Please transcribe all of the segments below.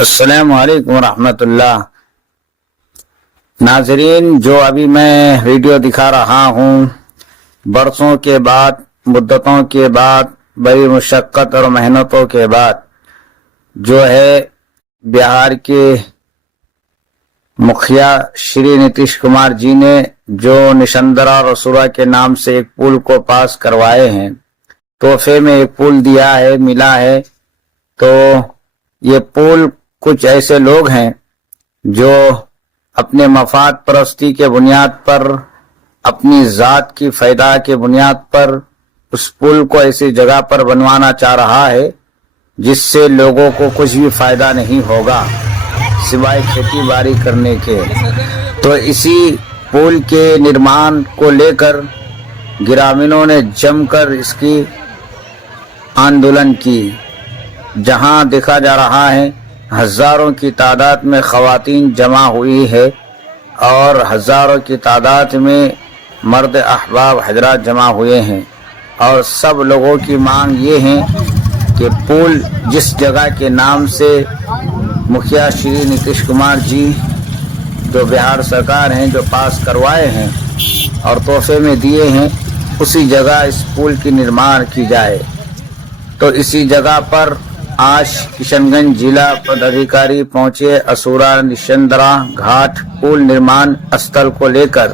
السلام علیکم ورحمۃ اللہ۔ ناظرین، جو ابھی میں ویڈیو دکھا رہا ہوں، برسوں کے بعد، مدتوں کے بعد، بڑی مشقت اور محنتوں کے بعد جو ہے بہار کے مکھیا شری نتیش کمار جی نے جو نشندرا رسورا کے نام سے ایک پل کو پاس کروائے ہیں، تحفے میں ایک پل دیا ہے، ملا ہے۔ تو یہ پل کچھ ایسے لوگ ہیں جو اپنے مفاد پرستی کے بنیاد پر، اپنی ذات کی فائدہ کے بنیاد پر اس پل کو ایسی جگہ پر بنوانا چاہ رہا ہے جس سے لوگوں کو کچھ بھی فائدہ نہیں ہوگا سوائے کھیتی باڑی کرنے کے۔ تو اسی پل کے نرمان کو لے کر گرامینوں نے جم کر اس کی آندولن کی، جہاں دیکھا جا رہا ہے ہزاروں کی تعداد میں خواتین جمع ہوئی ہے اور ہزاروں کی تعداد میں مرد احباب حضرات جمع ہوئے ہیں، اور سب لوگوں کی مانگ یہ ہے کہ پل جس جگہ کے نام سے مکھیا شری نتیش کمار جی جو بہار سرکار ہیں جو پاس کروائے ہیں اور تحفے میں دیے ہیں، اسی جگہ اس پل کی نرمان کی جائے۔ تو اسی جگہ پر آج کشن گنج ضلع پدادھیکاری پہنچے، اسورا نشندرا گھاٹ پل نرمان استھل کو لے کر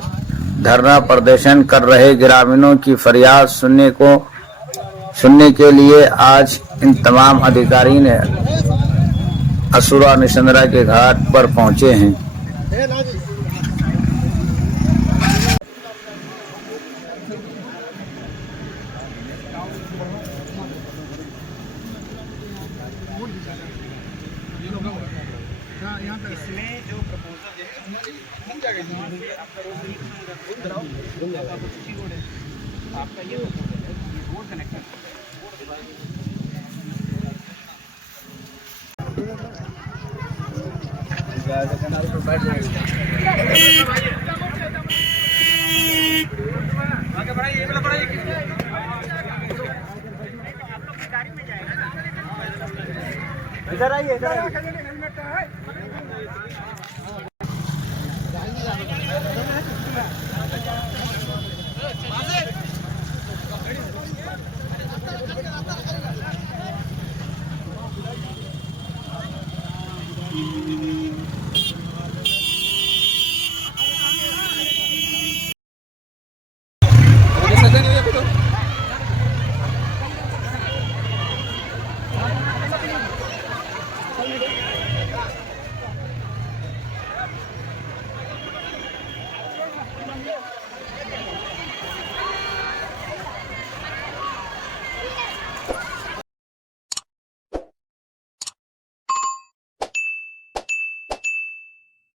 دھرنا پردرشن کر رہے گرامینوں کی فریاد سننے کے لیے آج ان تمام ادھیکاری نے اسورا نشندرا کے گھاٹ پر پہنچے ہیں۔ اس میں جو پرپوزل ہے آپ کا یہ روڈ کنیکٹر ادھر آئیے،